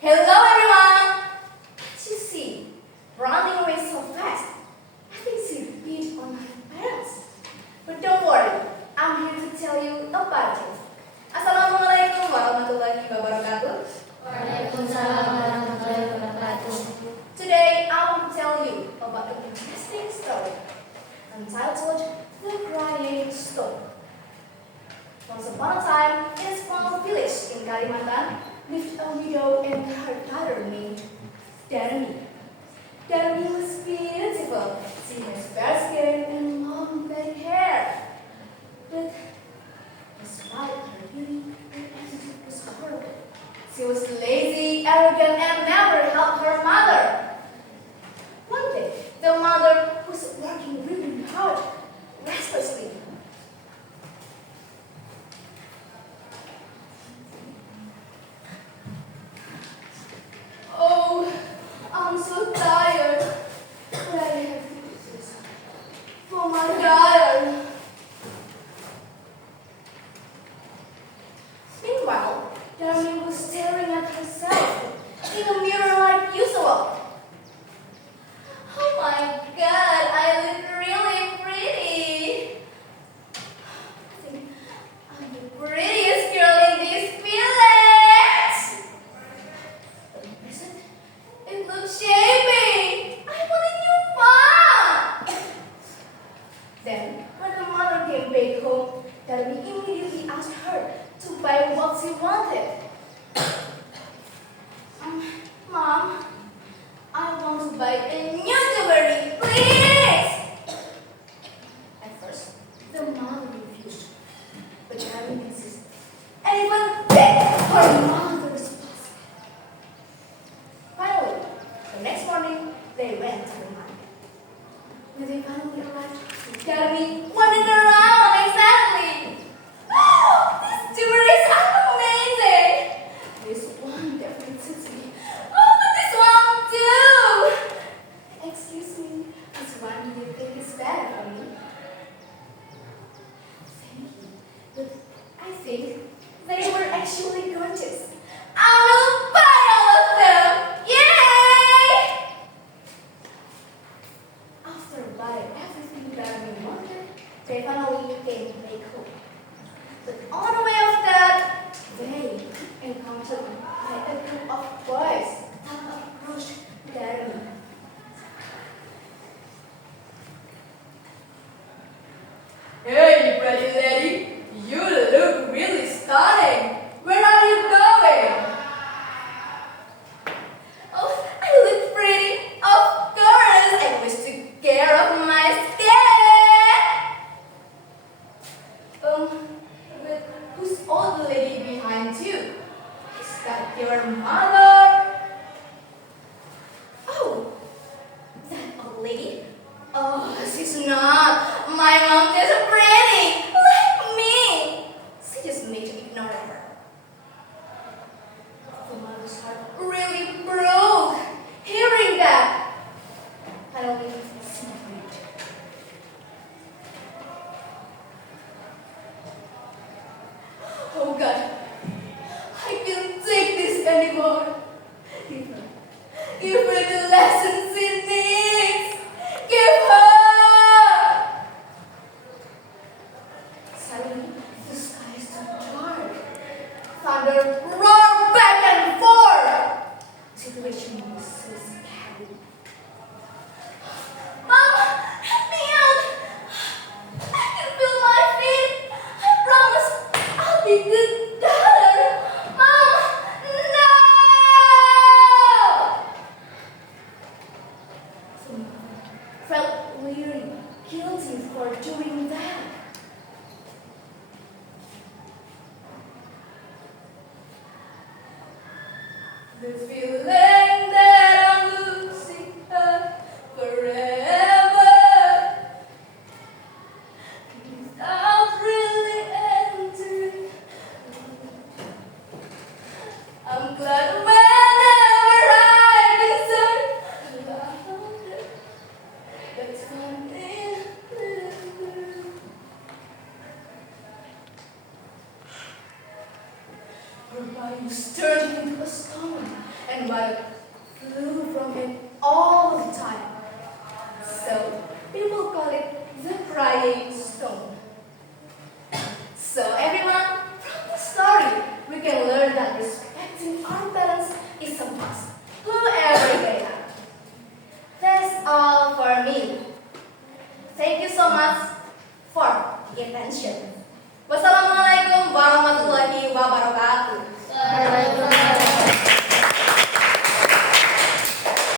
Hello everyone! As you see, running away so fast, I think she beat on my parents. But don't worry, I'm here to tell you about it. Assalamualaikum warahmatullahi wabarakatuh. Waalaikumsalam warahmatullahi wabarakatuh. Today I will tell you about an interesting story entitled The Crying Stone. Once upon a time, in a small village in Kalimantan, lived a widow and her daughter named Darmi. Darmi was beautiful. She had fair skin and long black hair. But despite her beauty, her attitude was horrible. She was lazy, arrogant, and never helped her mother. One day, the mother was working really hard, restlessly. Oh, I'm so tired, but I have to do this for my daughter. Meanwhile, Darmi was staring at herself in a mirror like usual. Oh my God, I look really pretty. I think I'm the prettiest girl in this village. But present, it looks shabby. I want a new one. Then, when the mother came back home, Darmi immediately asked her to buy what she wanted. Mom, I want to buy a new jewelry, please! At first, the mother refused, but Darmi insisted, and even begged her mother to pass. Finally, the next morning, they went to the market. When they finally arrived, Darmi wandered around excitedly. Oh, this jewelry is amazing! This one definitely suits me. Oh, but this one too! Excuse me, which one do you think is better for me? Thank you, but I think they were actually gorgeous. I will buy all of them! Yay! After buying everything that we wanted, they finally came back home. But on the way of that, they encountered by a group of boys that approached Darmi. Hey, pretty lady, you look really stunning. Where are you going? Oh, I look pretty. Of course, I wish to take care of my skin. But who's old lady behind you? Is that your mother? Oh, that old lady? Oh, she's not. My mom is pretty, like me. She just made to ignore her. The mother's heart really broke hearing that. Finally, she agreed. Oh God, I can't take this anymore. Give her the lessons she needs. Give her. Suddenly, the skies turned dark. Thunder roared back and forth. The situation was so scary. Mom, help me out. I can feel my feet. I promise I'll be good daughter. Mom, no! The mother felt really guilty for doing that. The feeling that I'm losing her forever without really entering. I'm glad whenever I concern louder. That's one thing. Her body was turned into a stone, and water flew from it all the time. So people call it the crying stone. So everyone, from this story, we can learn that respecting our parents is a must, whoever they are. That's all for me. Thank you so much for the attention.